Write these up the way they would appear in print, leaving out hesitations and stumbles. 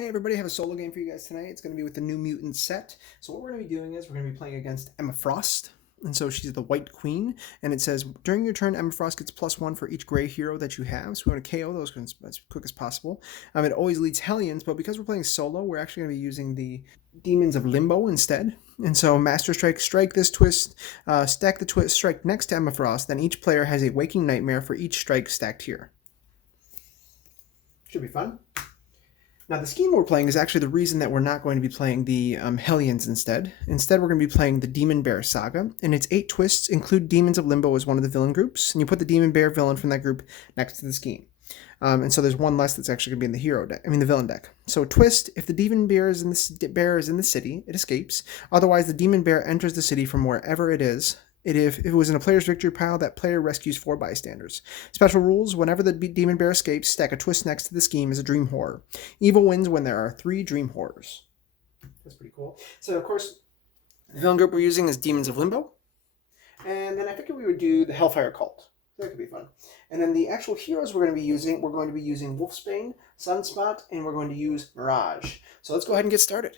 Hey everybody, I have a solo game for you guys tonight. It's going to be with the new Mutants set. So what we're going to be doing is we're going to be playing against Emma Frost. And so she's the White Queen. And it says, during your turn, Emma Frost gets +1 for each gray hero that you have. So we want to KO those as quick as possible. It always leads Hellions, but because we're playing solo, we're actually going to be using the Demons of Limbo instead. And so Master Strike, strike this twist, stack the twist, strike next to Emma Frost. Then each player has a Waking Nightmare for each strike stacked here. Should be fun. Now, the scheme we're playing is actually the reason that we're not going to be playing the Hellions instead. Instead, we're going to be playing the Demon Bear Saga, and its 8 twists include Demons of Limbo as one of the villain groups, and you put the Demon Bear villain from that group next to the scheme. And so there's one less that's actually going to be in the hero deck. The villain deck. So twist: if the Demon Bear is in the city, it escapes. Otherwise, the Demon Bear enters the city from wherever it is. If it was in a player's victory pile, that player rescues 4 bystanders. Special rules: whenever the Demon Bear escapes, stack a twist next to the scheme as a dream horror. Evil wins when there are 3 dream horrors. That's pretty cool. So, of course, the villain group we're using is Demons of Limbo. And then I figured we would do the Hellfire cult. That could be fun. And then the actual heroes we're going to be using Wolfsbane, Sunspot, and we're going to use Mirage. So let's go ahead and get started.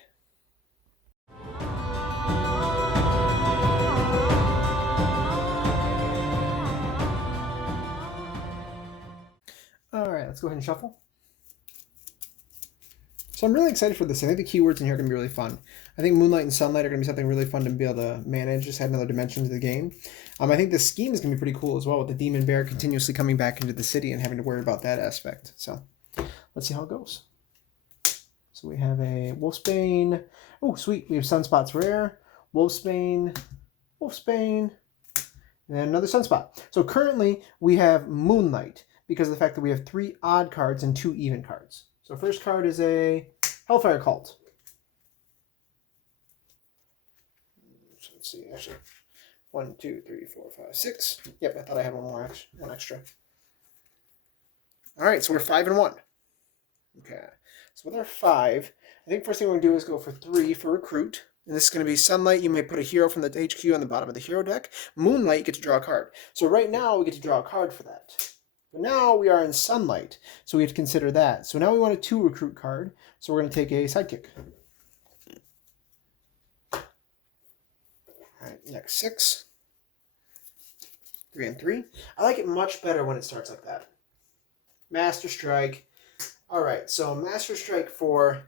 Alright, let's go ahead and shuffle. So I'm really excited for this. I think the keywords in here are going to be really fun. I think Moonlight and Sunlight are going to be something really fun to be able to manage, just add another dimension to the game. I think the scheme is going to be pretty cool as well, with the Demon Bear continuously coming back into the city and having to worry about that aspect. So let's see how it goes. So we have a Wolfsbane. Oh, sweet. We have Sunspot's rare. Wolfsbane, and then another Sunspot. So currently we have Moonlight, because of the fact that we have 3 odd cards and 2 even cards. So first card is a Hellfire cult. So let's see, actually. 1, 2, 3, 4, 5, 6. Yep, I thought I had one extra. Alright, so we're 5 and 1. Okay. So with our 5, I think first thing we're going to do is go for 3 for recruit. And this is going to be Sunlight. You may put a hero from the HQ on the bottom of the hero deck. Moonlight, you get to draw a card. So right now, we get to draw a card for that. But now we are in Sunlight, so we have to consider that. So now we want a 2 recruit card, so we're going to take a Sidekick. Alright, next 6. 3 and 3. I like it much better when it starts like that. Master Strike. Alright, so Master Strike for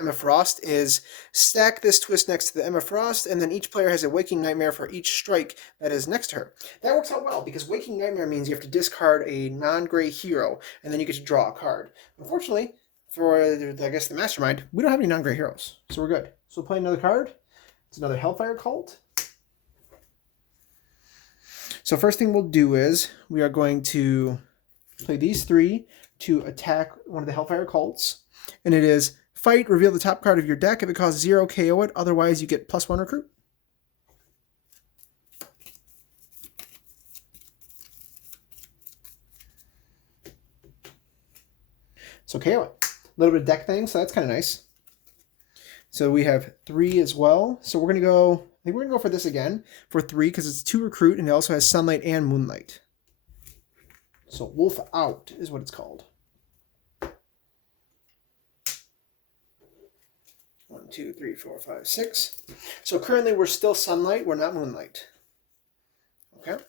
Emma Frost is stack this twist next to the Emma Frost, and then each player has a Waking Nightmare for each strike that is next to her. That works out well, because Waking Nightmare means you have to discard a non-gray hero, and then you get to draw a card. Unfortunately, for, I guess, the Mastermind, we don't have any non-gray heroes, so we're good. So we'll play another card. It's another Hellfire cult. So first thing we'll do is we are going to play these 3 to attack one of the Hellfire cults, and it is fight, reveal the top card of your deck. If it costs 0, KO it. Otherwise, you get +1 recruit. So KO it. A little bit of deck thing, so that's kind of nice. So we have 3 as well. So we're going to go, I think we're going to go for this again for 3, because it's 2 recruit, and it also has Sunlight and Moonlight. So Wolf Out is what it's called. 1, 2, 3, 4, 5, 6. So currently we're still Sunlight, we're not Moonlight. Okay.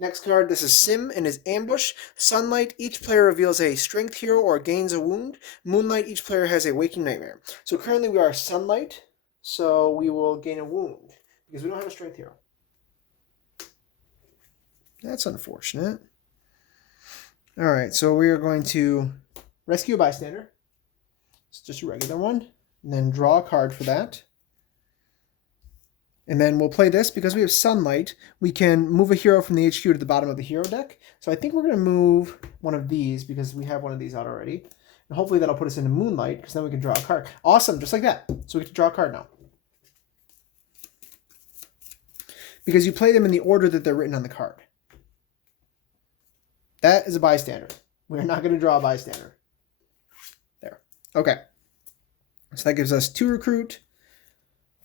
Next card, this is Sim and his Ambush. Sunlight, each player reveals a strength hero or gains a wound. Moonlight, each player has a Waking Nightmare. So currently we are Sunlight, so we will gain a wound, because we don't have a strength hero. That's unfortunate. Alright, so we are going to rescue a bystander. It's just a regular one. And then draw a card for that. And then we'll play this. Because we have Sunlight, we can move a hero from the HQ to the bottom of the hero deck. So I think we're going to move one of these, because we have one of these out already. And hopefully that'll put us into Moonlight, because then we can draw a card. Awesome, just like that. So we get to draw a card now. Because you play them in the order that they're written on the card. That is a bystander. We're not going to draw a bystander. There. Okay. So that gives us 2 recruit,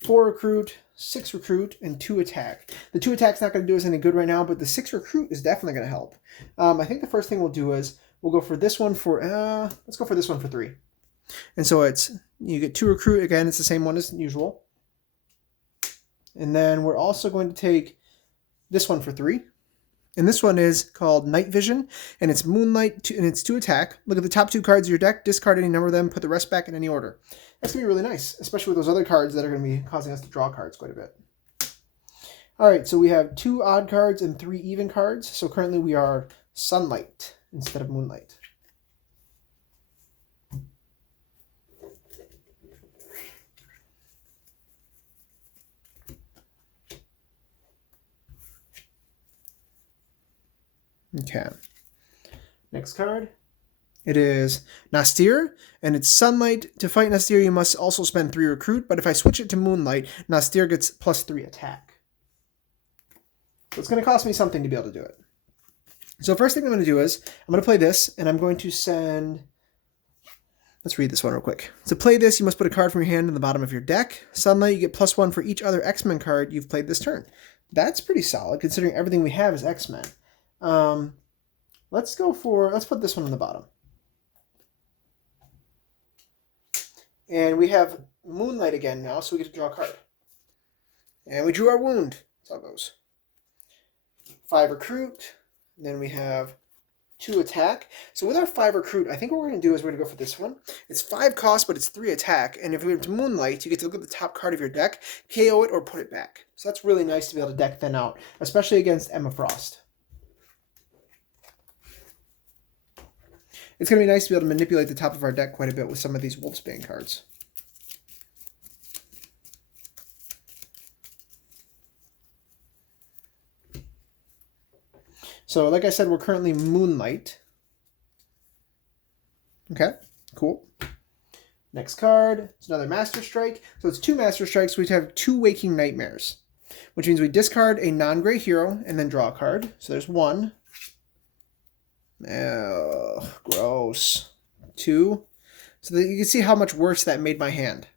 4 recruit, 6 recruit, and 2 attack. The 2 attack's not going to do us any good right now, but the 6 recruit is definitely going to help. I think the first thing we'll do is we'll go for this one for, let's go for this one for 3. And so it's, you get 2 recruit, again, it's the same one as usual. And then we're also going to take this one for 3. And this one is called Night Vision, and it's Moonlight, and it's 2 attack. Look at the top 2 cards of your deck, discard any number of them, put the rest back in any order. That's going to be really nice, especially with those other cards that are going to be causing us to draw cards quite a bit. All right, so we have 2 odd cards and 3 even cards. So currently we are Sunlight instead of Moonlight. Okay. Next card. It is Nastir, and it's Sunlight. To fight Nastir, you must also spend 3 recruit, but if I switch it to Moonlight, Nastir gets +3 attack. So it's going to cost me something to be able to do it. So first thing I'm going to do is, I'm going to play this, and I'm going to send... Let's read this one real quick. To play this, you must put a card from your hand in the bottom of your deck. Sunlight, you get +1 for each other X-Men card you've played this turn. That's pretty solid, considering everything we have is X-Men. Let's put this one on the bottom. And we have Moonlight again now, so we get to draw a card. And we drew our wound. That's how it goes. 5 recruit. And then we have 2 attack. So with our 5 recruit, I think what we're going to do is we're going to go for this one. It's 5 cost, but it's 3 attack. And if we went to Moonlight, you get to look at the top card of your deck, KO it, or put it back. So that's really nice to be able to deck thin out, especially against Emma Frost. It's going to be nice to be able to manipulate the top of our deck quite a bit with some of these Wolfsbane cards. So, like I said, we're currently Moonlight. Okay, cool. Next card, it's another Master Strike. So it's 2 Master Strikes. We have 2 Waking Nightmares, which means we discard a non-gray hero and then draw a card. So there's 1. Ugh, gross. 2. So that you can see how much worse that made my hand.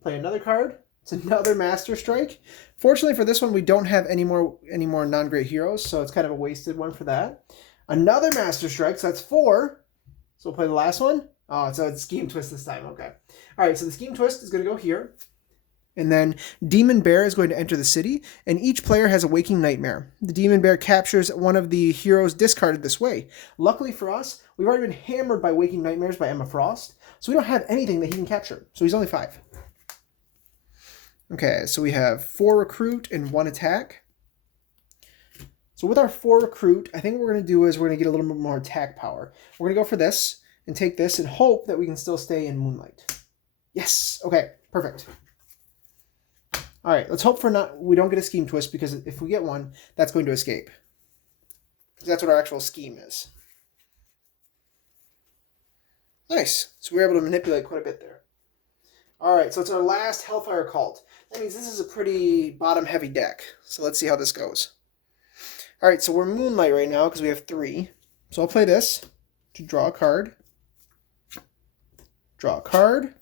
Play another card. It's another Master Strike. Fortunately for this one, we don't have any more non-great heroes, so it's kind of a wasted one for that. Another Master Strike, so that's 4. So we'll play the last one. Oh, so it's Scheme Twist this time. Okay. All right, so the Scheme Twist is going to go here. And then Demon Bear is going to enter the city, and each player has a Waking Nightmare. The Demon Bear captures one of the heroes discarded this way. Luckily for us, we've already been hammered by Waking Nightmares by Emma Frost, so we don't have anything that he can capture. So he's only 5. Okay, so we have 4 recruit and 1 attack. So with our 4 recruit, I think what we're going to do is we're going to get a little bit more attack power. We're going to go for this and take this and hope that we can still stay in Moonlight. Yes! Okay, perfect. All right, let's hope we don't get a Scheme Twist, because if we get one, that's going to escape. That's what our actual scheme is. Nice. So we were able to manipulate quite a bit there. All right, so it's our last Hellfire Cult. That means this is a pretty bottom-heavy deck. So let's see how this goes. All right, so we're Moonlight right now because we have 3. So I'll play this to draw a card. Draw a card.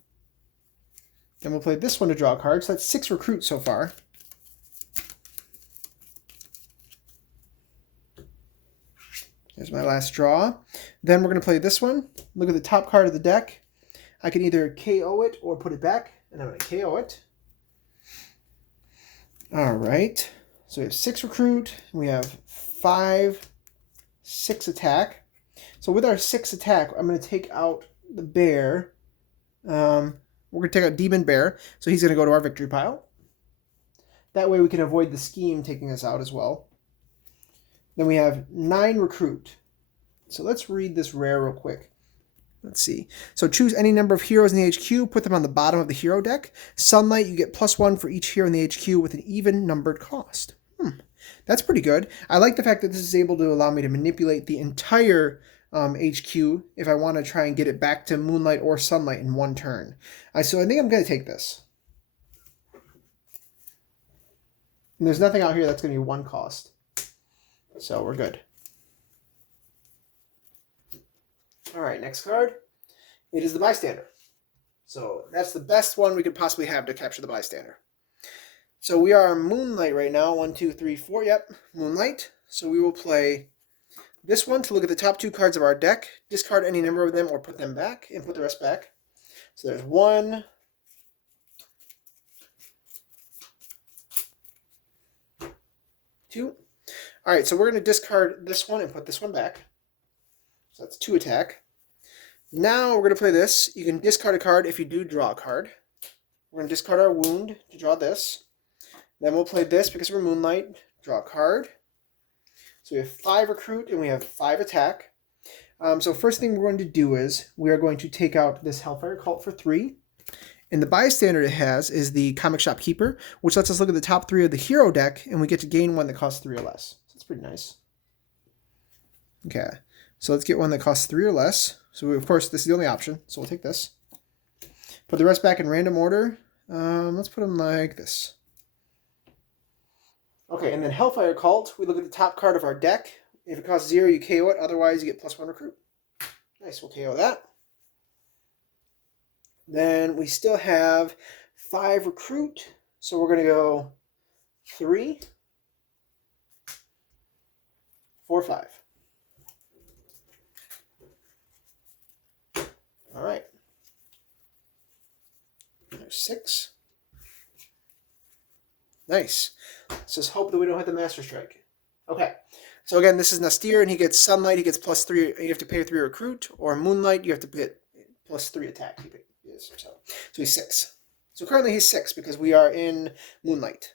Then we'll play this one to draw a card. So that's 6 recruits so far. There's my last draw. Then we're going to play this one. Look at the top card of the deck. I can either KO it or put it back. And I'm going to KO it. All right. So we have 6 recruit. We have 6 attack. So with our 6 attack, I'm going to take out the bear. We're going to take out Demon Bear, so he's going to go to our victory pile. That way we can avoid the scheme taking us out as well. Then we have 9 recruit. So let's read this rare real quick. Let's see. So choose any number of heroes in the HQ, put them on the bottom of the hero deck. Sunlight, you get +1 for each hero in the HQ with an even numbered cost. That's pretty good. I like the fact that this is able to allow me to manipulate the entire HQ if I want to try and get it back to Moonlight or Sunlight in one turn. So I think I'm going to take this. And there's nothing out here that's going to be 1 cost. So we're good. All right, next card. It is the Bystander. So that's the best one we could possibly have to capture the Bystander. So we are Moonlight right now. 1, 2, 3, 4. Yep, Moonlight. So we will play this one to look at the top 2 cards of our deck, discard any number of them or put them back, and put the rest back. So there's 1, 2. All right, so we're going to discard this one and put this one back. So that's 2 attack. Now we're going to play this. You can discard a card if you do draw a card. We're going to discard our wound to draw this. Then we'll play this because we're Moonlight. Draw a card. So we have 5 recruit and we have 5 attack. So first thing we're going to do is we are going to take out this Hellfire Cult for 3. And the bystander it has is the Comic Shop Keeper, which lets us look at the top 3 of the hero deck, and we get to gain one that costs 3 or less. So that's pretty nice. Okay, so let's get one that costs 3 or less. So of course, this is the only option, so we'll take this. Put the rest back in random order. Let's put them like this. Okay, and then Hellfire Cult, we look at the top card of our deck. If it costs 0, you KO it. Otherwise, you get +1 recruit. Nice, we'll KO that. Then we still have 5 recruit. So we're going to go 3, 4, 5. All right. There's 6. Nice. Let's just hope that we don't hit the Master Strike. Okay. So again, this is Nastir, and he gets Sunlight. He gets +3. You have to pay 3 recruit. Or Moonlight, you have to get +3 attack. So he's 6. So currently he's 6 because we are in Moonlight.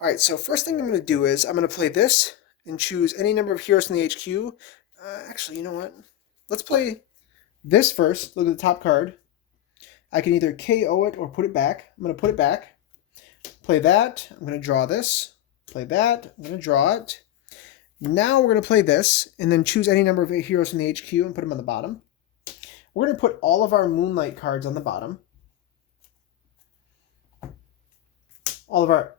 All right. So first thing I'm going to do is I'm going to play this and choose any number of heroes from the HQ. Actually, you know what? Let's play this first. Look at the top card. I can either KO it or put it back. I'm going to put it back. Play that. I'm going to draw this. Play that. I'm going to draw it. Now we're going to play this and then choose any number of heroes from the HQ and put them on the bottom. We're going to put all of our Moonlight cards on the bottom. All of our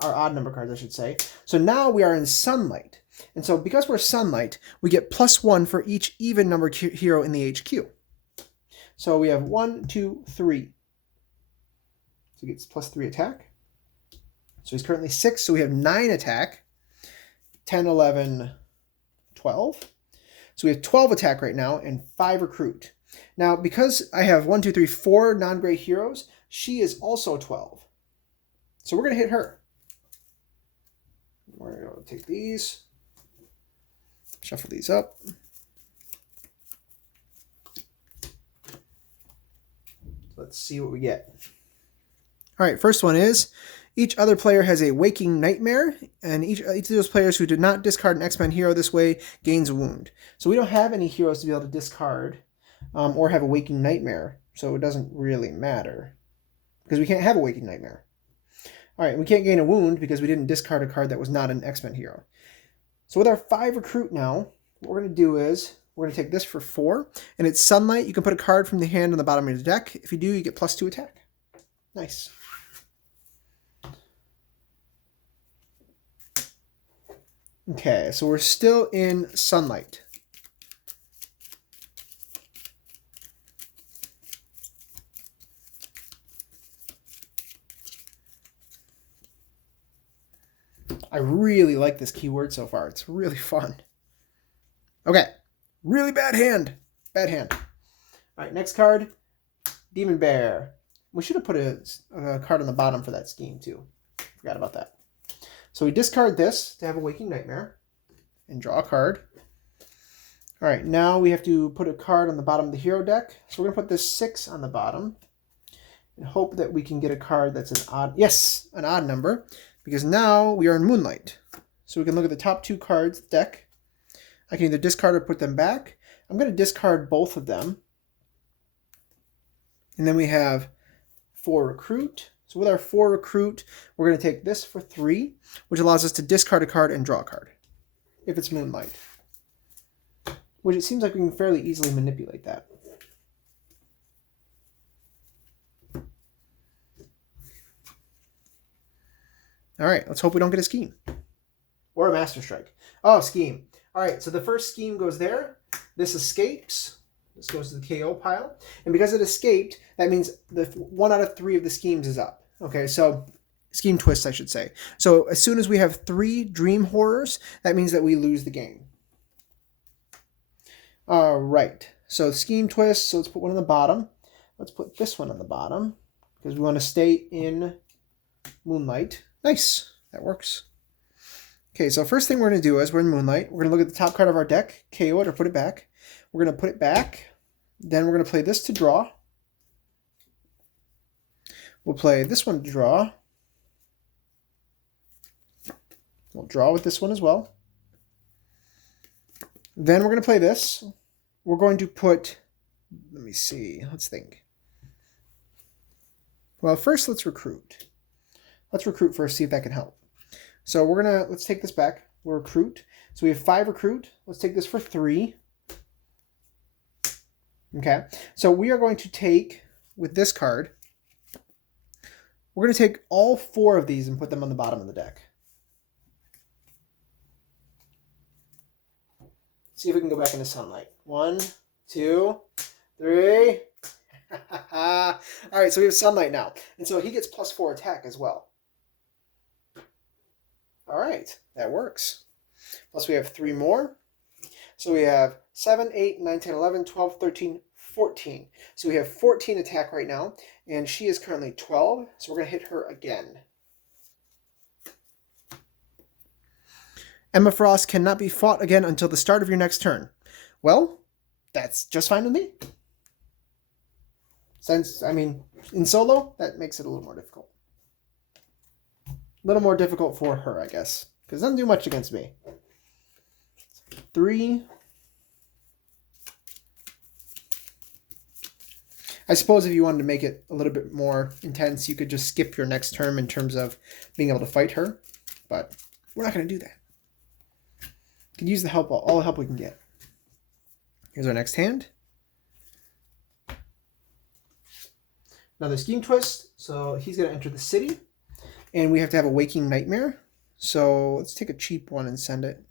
odd number cards, I should say. So now we are in Sunlight. And so because we're Sunlight, we get +1 for each even numbered hero in the HQ. So we have 1, 2, 3. So he gets +3 attack. So he's currently 6, so we have 9 attack. 10, 11, 12. So we have 12 attack right now and 5 recruit. Now, because I have 1, 2, 3, 4 non-gray heroes, she is also 12. So we're going to hit her. We're going to take these. Shuffle these up. Let's see what we get. All right, first one is each other player has a Waking Nightmare, and each of those players who did not discard an X-Men hero this way gains a wound. So we don't have any heroes to be able to discard or have a Waking Nightmare, so it doesn't really matter because we can't have a Waking Nightmare. All right, we can't gain a wound because we didn't discard a card that was not an X-Men hero. So with our 5 recruit now, what we're going to do is we're going to take this for 4, and it's Sunlight. You can put a card from the hand on the bottom of your deck. If you do, you get +2 attack. Nice. Okay, so we're still in Sunlight. I really like this keyword so far. It's really fun. Okay, really bad hand. Bad hand. All right, next card, Demon Bear. We should have put a card on the bottom for that scheme too. Forgot about that. So we discard this to have a Waking Nightmare and draw a card. All right, now we have to put a card on the bottom of the hero deck. So we're going to put this 6 on the bottom and hope that we can get a card that's an odd number, because now we are in Moonlight. So we can look at the top 2 cards of the deck. I can either discard or put them back. I'm going to discard both of them. And then we have 4 recruit. So with our 4 recruit, we're going to take this for 3, which allows us to discard a card and draw a card, if it's Moonlight. Which it seems like we can fairly easily manipulate that. All right, let's hope we don't get a scheme. Or a Master Strike. Oh, scheme. All right, so the first scheme goes there. This escapes. This goes to the KO pile. And because it escaped, that means the 1 out of 3 of the schemes is up. Okay, so scheme twists, I should say. So as soon as we have 3 Dream Horrors, that means that we lose the game. All right. So scheme twist. So let's put one on the bottom. Let's put this one on the bottom because we want to stay in Moonlight. Nice. That works. Okay, so first thing we're going to do is we're in Moonlight. We're going to look at the top card of our deck, KO it or put it back. We're going to put it back. Then we're going to play this to draw. We'll play this one to draw. We'll draw with this one as well. Then we're going to play this. We're going to put, let me see, let's think. Well, first let's recruit. Let's recruit first, see if that can help. So let's take this back. We'll recruit. So we have 5 recruit. Let's take this for 3. Okay. So we are going to take, with this card, we're going to take all 4 of these and put them on the bottom of the deck. See if we can go back into Sunlight. 1, 2, 3. All right, so we have Sunlight now. And so he gets +4 attack as well. All right, that works. Plus we have 3 more. So we have 7, 8, 9, 10, 11, 12, 13, 14. So we have 14 attack right now, and she is currently 12, so we're going to hit her again. Emma Frost cannot be fought again until the start of your next turn. Well, that's just fine with me. Since, I mean, in solo, that makes it a little more difficult. A little more difficult for her, I guess, because it doesn't do much against me. 3. I suppose if you wanted to make it a little bit more intense, you could just skip your next turn in terms of being able to fight her, but we're not going to do that. We can use the help, all the help we can get. Here's our next hand. Another scheme twist. So he's going to enter the city, and we have to have a Waking Nightmare. So let's take a cheap one and send it.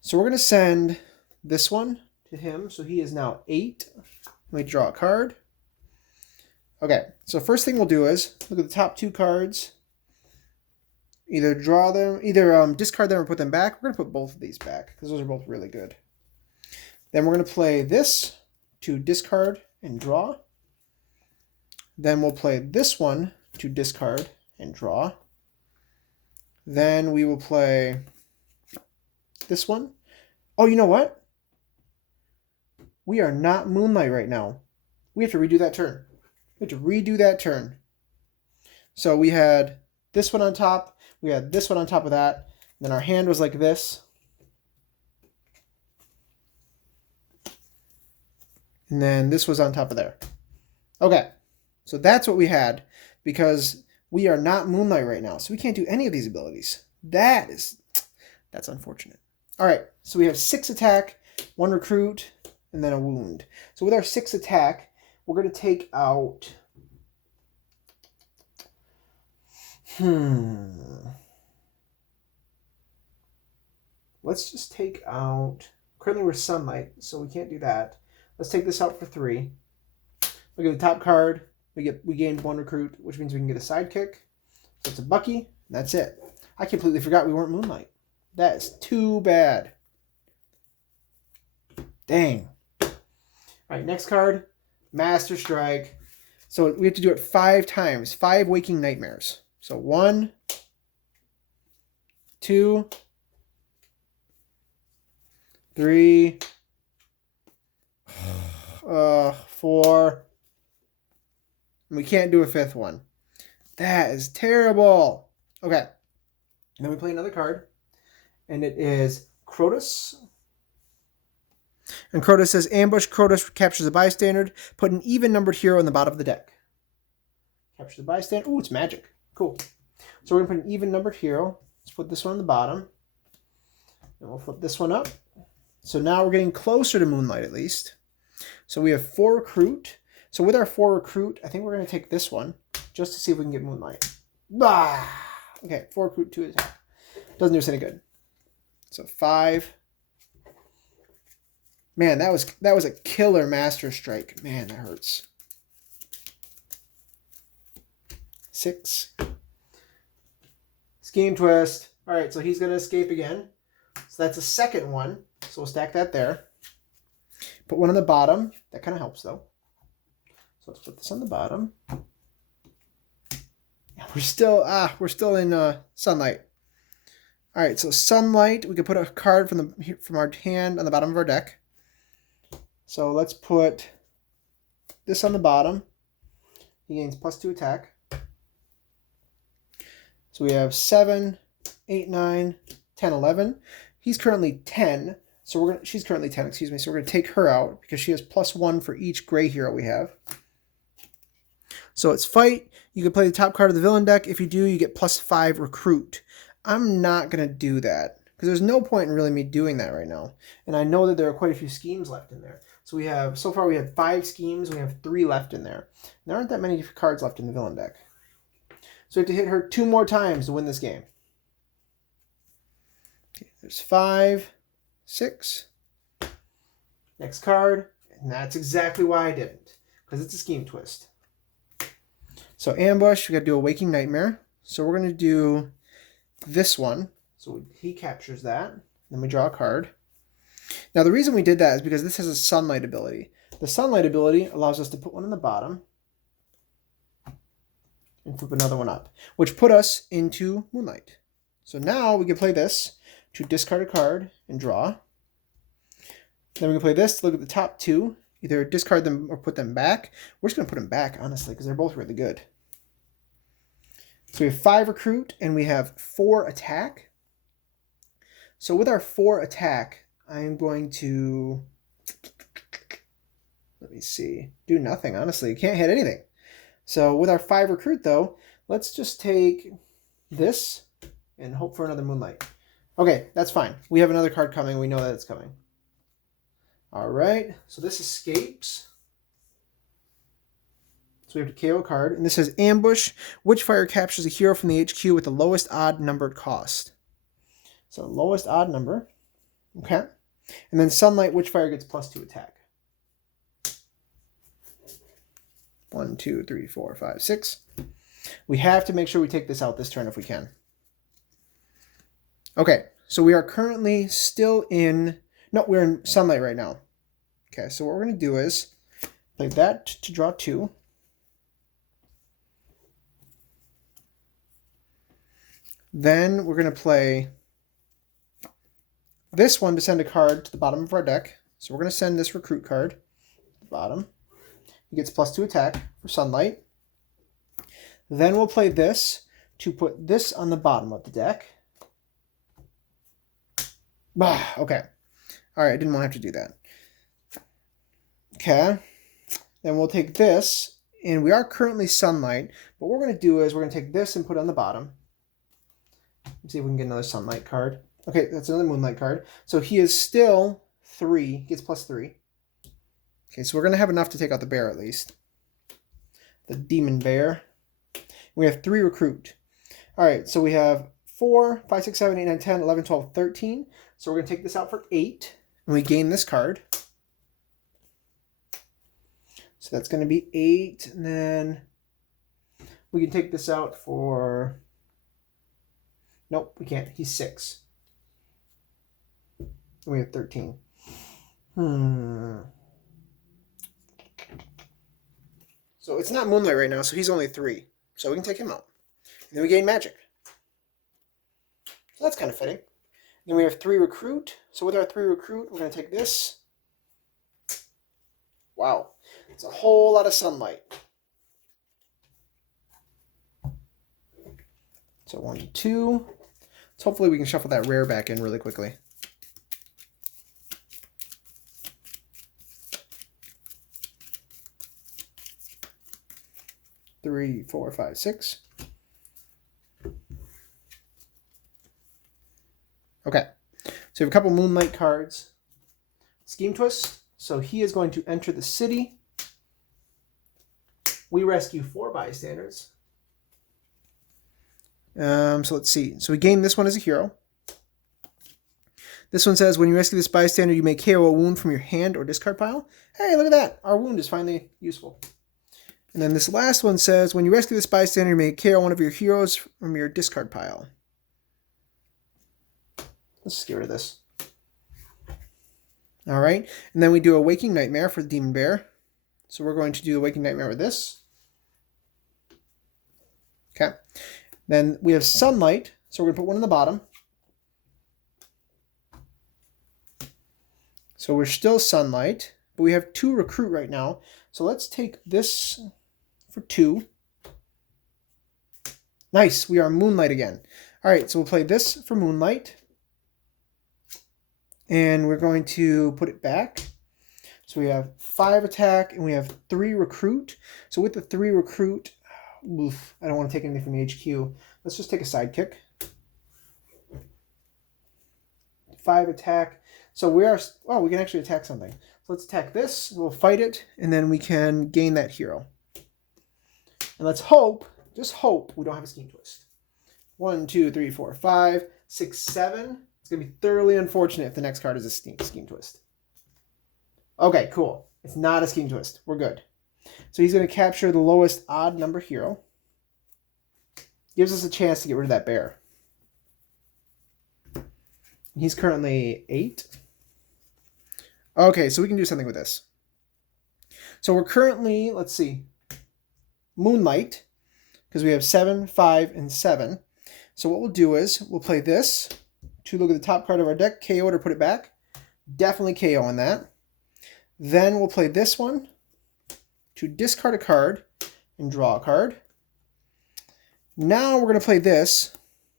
So we're going to send this one to him. So he is now 8. Let me draw a card. Okay, so first thing we'll do is look at the top 2 cards. Either draw them, discard them or put them back. We're going to put both of these back because those are both really good. Then we're going to play this to discard and draw. Then we'll play this one to discard and draw. Then we will play this one. Oh, you know what? We are not Moonlight right now. We have to redo that turn. We have to redo that turn. So we had this one on top. We had this one on top of that. Then our hand was like this. And then this was on top of there. Okay. So that's what we had because we are not Moonlight right now. So we can't do any of these abilities. That's unfortunate. All right. So we have 6 attack, 1 recruit, and then a wound. So with our 6 attack, we're going to take out... Let's just take out... Currently we're Sunlight, so we can't do that. Let's take this out for 3. Look at the top card. We gained 1 recruit, which means we can get a sidekick. So it's a Bucky. That's it. I completely forgot we weren't Moonlight. That is too bad. Dang. All right, next card. Master Strike. So we have to do it 5 times. 5 Waking Nightmares. So 1, 2, 3, 4. And we can't do a 5th one. That is terrible. Okay. Then we play another card. And it is Crotus. And Crotus says, ambush. Crotus captures a bystander. Put an even-numbered hero in the bottom of the deck. Capture the bystander. Ooh, it's magic. Cool. So we're going to put an even-numbered hero. Let's put this one on the bottom. And we'll flip this one up. So now we're getting closer to Moonlight at least. So we have 4 recruit. So with our 4 recruit, I think we're going to take this one just to see if we can get Moonlight. Bah! Okay, 4 recruit, 2 attack. Doesn't do us any good. So 5. Man, that was a killer Master Strike. Man, that hurts. 6. Scheme twist. All right, so he's going to escape again. So that's a second one. So we'll stack that there. Put one on the bottom. That kind of helps though. So let's put this on the bottom. We're still in sunlight. All right, so sunlight. We can put a card from our hand on the bottom of our deck. So let's put this on the bottom. He gains +2 attack. So we have 7, 8, 9, 10, 11. He's currently 10. So she's currently 10, excuse me. So we're going to take her out because she has +1 for each gray hero we have. So it's fight. You can play the top card of the villain deck. If you do, you get +5 recruit. I'm not going to do that because there's no point in really me doing that right now. And I know that there are quite a few schemes left in there. So far we have 5 schemes. We have 3 left in there. There aren't that many cards left in the villain deck. So we have to hit her 2 more times to win this game. Okay, there's 5, 6. Next card. And that's exactly why I didn't. Because it's a scheme twist. So ambush, we got to do a Waking Nightmare. So we're going to do this one. So he captures that. Then we draw a card. Now the reason we did that is because this has a sunlight ability. The sunlight ability allows us to put one on the bottom and flip another one up, which put us into Moonlight. So now we can play this to discard a card and draw. Then we can play this to look at the top 2, either discard them or put them back. We're just going to put them back, honestly, because they're both really good. So we have 5 recruit and we have 4 attack. So with our 4 attack, I'm going to, let me see, do nothing, honestly. You can't hit anything. So with our 5 recruit, though, let's just take this and hope for another Moonlight. Okay, that's fine. We have another card coming. We know that it's coming. All right, so this escapes. So we have to KO a card, and this says Ambush. Witchfire captures a hero from the HQ with the lowest odd numbered cost. So lowest odd number. Okay. And then Sunlight, Witchfire gets +2 attack. 1, 2, 3, 4, 5, 6. We have to make sure we take this out this turn if we can. Okay, so we are currently still in... No, we're in Sunlight right now. Okay, so what we're going to do is play that to draw 2. Then we're going to play this one to send a card to the bottom of our deck. So we're going to send this recruit card to the bottom. He gets +2 attack for Sunlight. Then we'll play this to put this on the bottom of the deck. Okay. All right, I didn't want to have to do that. Okay. Then we'll take this, and we are currently Sunlight, but what we're going to do is we're going to take this and put it on the bottom. Let's see if we can get another Sunlight card. Okay, that's another Moonlight card. So he is still 3, gets +3. Okay, so we're going to have enough to take out the bear at least. The demon bear. We have 3 recruit. All right, so we have 4, 5, 6, 7, 8, 9, 10, 11, 12, 13. So we're going to take this out for 8, and we gain this card. So that's going to be 8, and then we can take this out for... Nope, we can't. He's 6. And we have 13. So it's not Moonlight right now, so he's only 3. So we can take him out. And then we gain magic. So that's kind of fitting. Then we have 3 recruit. So with our 3 recruit, we're going to take this. Wow. It's a whole lot of Sunlight. So 1, 2. So hopefully we can shuffle that rare back in really quickly. Three, 4, 5, 6. Okay, so we have a couple Moonlight cards. Scheme Twist. So he is going to enter the city. We rescue 4 bystanders. So let's see. So we gain this one as a hero. This one says, when you rescue this bystander, you may KO a wound from your hand or discard pile. Hey, look at that. Our wound is finally useful. And then this last one says, when you rescue this bystander, you may KO one of your heroes from your discard pile. Let's just get rid of this. All right, and then we do a Waking Nightmare for the Demon Bear. So we're going to do the Waking Nightmare with this. Okay. Then we have Sunlight, so we're going to put one in the bottom. So we're still Sunlight, but we have 2 Recruit right now. So let's take this for 2. Nice, we are Moonlight again. All right, so we'll play this for Moonlight. And we're going to put it back. So we have 5 attack and we have 3 recruit. So with the 3 recruit, oof, I don't want to take anything from the HQ. Let's just take a sidekick. 5 attack. So we are, oh, we can actually attack something. So let's attack this, we'll fight it, and then we can gain that hero. And let's hope, just hope, we don't have a Scheme Twist. 1, 2, 3, 4, 5, 6, 7. It's going to be thoroughly unfortunate if the next card is a Scheme Twist. Okay, cool. It's not a Scheme Twist. We're good. So he's going to capture the lowest odd number hero. Gives us a chance to get rid of that bear. He's currently 8. Okay, so we can do something with this. So we're currently, let's see, Moonlight, because we have 7, 5, and 7. So what we'll do is we'll play this to look at the top card of our deck, KO it or put it back. Definitely KO on that. Then we'll play this one to discard a card and draw a card. Now we're going to play this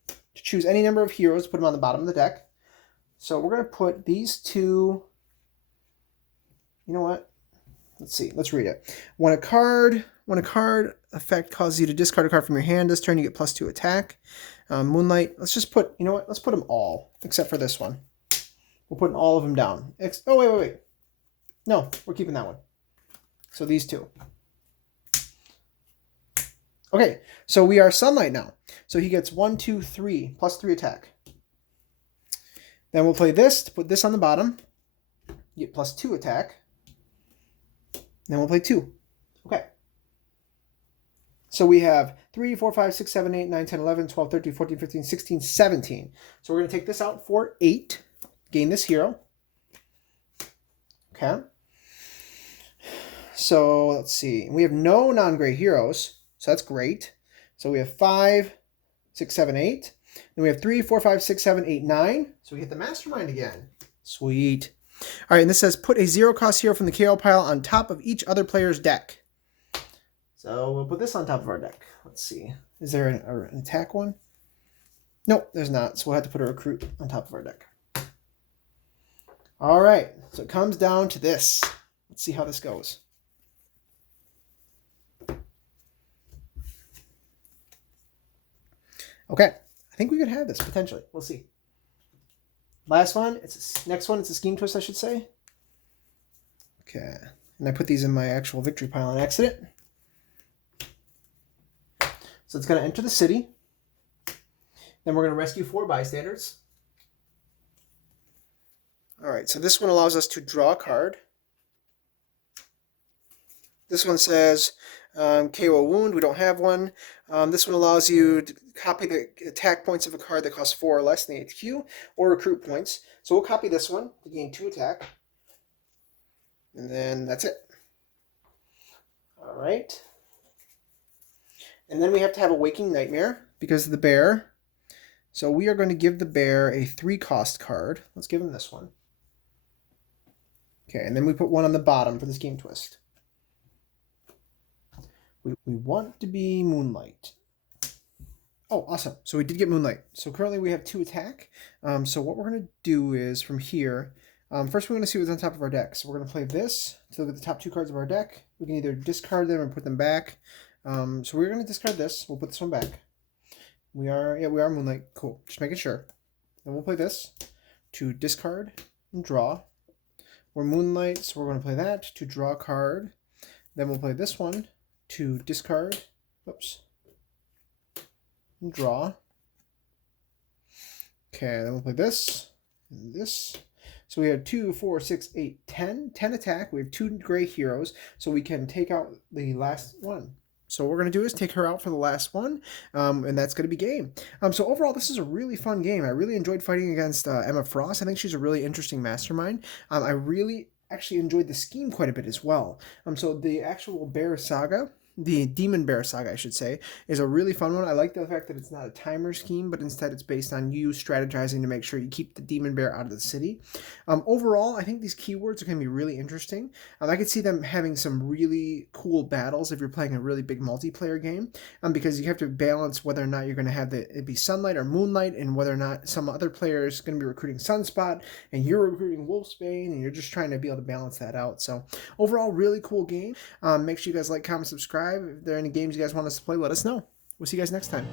to choose any number of heroes, put them on the bottom of the deck. So we're going to put these 2, you know what? Let's see, let's read it. When a card effect causes you to discard a card from your hand this turn, you get +2 attack. Moonlight, let's just put, you know what? Let's put them all, except for this one. We're putting all of them down. Oh, wait. No, we're keeping that one. So these 2. Okay, so we are Sunlight now. So he gets 1, 2, 3, +3 attack. Then we'll play this to put this on the bottom. You get +2 attack. Then we'll play 2. Okay. So we have 3, 4, 5, 6, 7, 8, 9, 10, 11, 12, 13, 14, 15, 16, 17. So we're going to take this out for 8. Gain this hero. Okay. So let's see. We have no non-gray heroes. So that's great. So we have 5, 6, 7, 8. Then we have 3, 4, 5, 6, 7, 8, 9. So we hit the Mastermind again. Sweet. All right, and this says put a 0-cost hero from the KO pile on top of each other player's deck. So we'll put this on top of our deck. Let's see. Is there an attack one? Nope, there's not. So we'll have to put a recruit on top of our deck. All right, so it comes down to this. Let's see how this goes. Okay, I think we could have this potentially. We'll see. Last one. Next one. It's a Scheme Twist, I should say. Okay, and I put these in my actual victory pile on accident. So it's going to enter the city. Then we're going to rescue 4 bystanders. All right, so this one allows us to draw a card. This one says KO a wound. We don't have one. This one allows you to copy the attack points of a card that costs 4 or less than the HQ, or recruit points. So we'll copy this one to gain 2 attack. And then that's it. All right. And then we have to have a Waking Nightmare because of the bear. So we are going to give the bear a 3-cost card. Let's give him this one. Okay, and then we put one on the bottom for the Scheme Twist. We want to be Moonlight. Oh, awesome. So we did get Moonlight. So currently we have 2 attack. So what we're going to do is from here, first we want to see what's on top of our deck. So we're going to play this to look at the top 2 cards of our deck. We can either discard them or put them back. So we're going to discard this. We'll put this one back. We are Moonlight. Cool. Just making sure. Then we'll play this to discard and draw. We're Moonlight, so we're going to play that to draw a card. Then we'll play this one to discard. Oops. And draw. Okay, then we'll play this and this. So we have 2, 4, 6, 8, 10. 10 attack. We have 2 gray heroes, so we can take out the last one. So what we're going to do is take her out for the last one, and that's going to be game. So overall, this is a really fun game. I really enjoyed fighting against Emma Frost. I think she's a really interesting mastermind. I really actually enjoyed the scheme quite a bit as well. So the actual Bear Saga, the Demon Bear Saga, I should say, is a really fun one. I like the fact that it's not a timer scheme, but instead it's based on you strategizing to make sure you keep the Demon Bear out of the city. Overall, I think these keywords are going to be really interesting. I could see them having some really cool battles if you're playing a really big multiplayer game, because you have to balance whether or not you're going to have it be sunlight or moonlight, and whether or not some other player is going to be recruiting Sunspot, and you're recruiting Wolfsbane, and you're just trying to be able to balance that out. So overall, really cool game. Make sure you guys like, comment, subscribe. If there are any games you guys want us to play, let us know. We'll see you guys next time.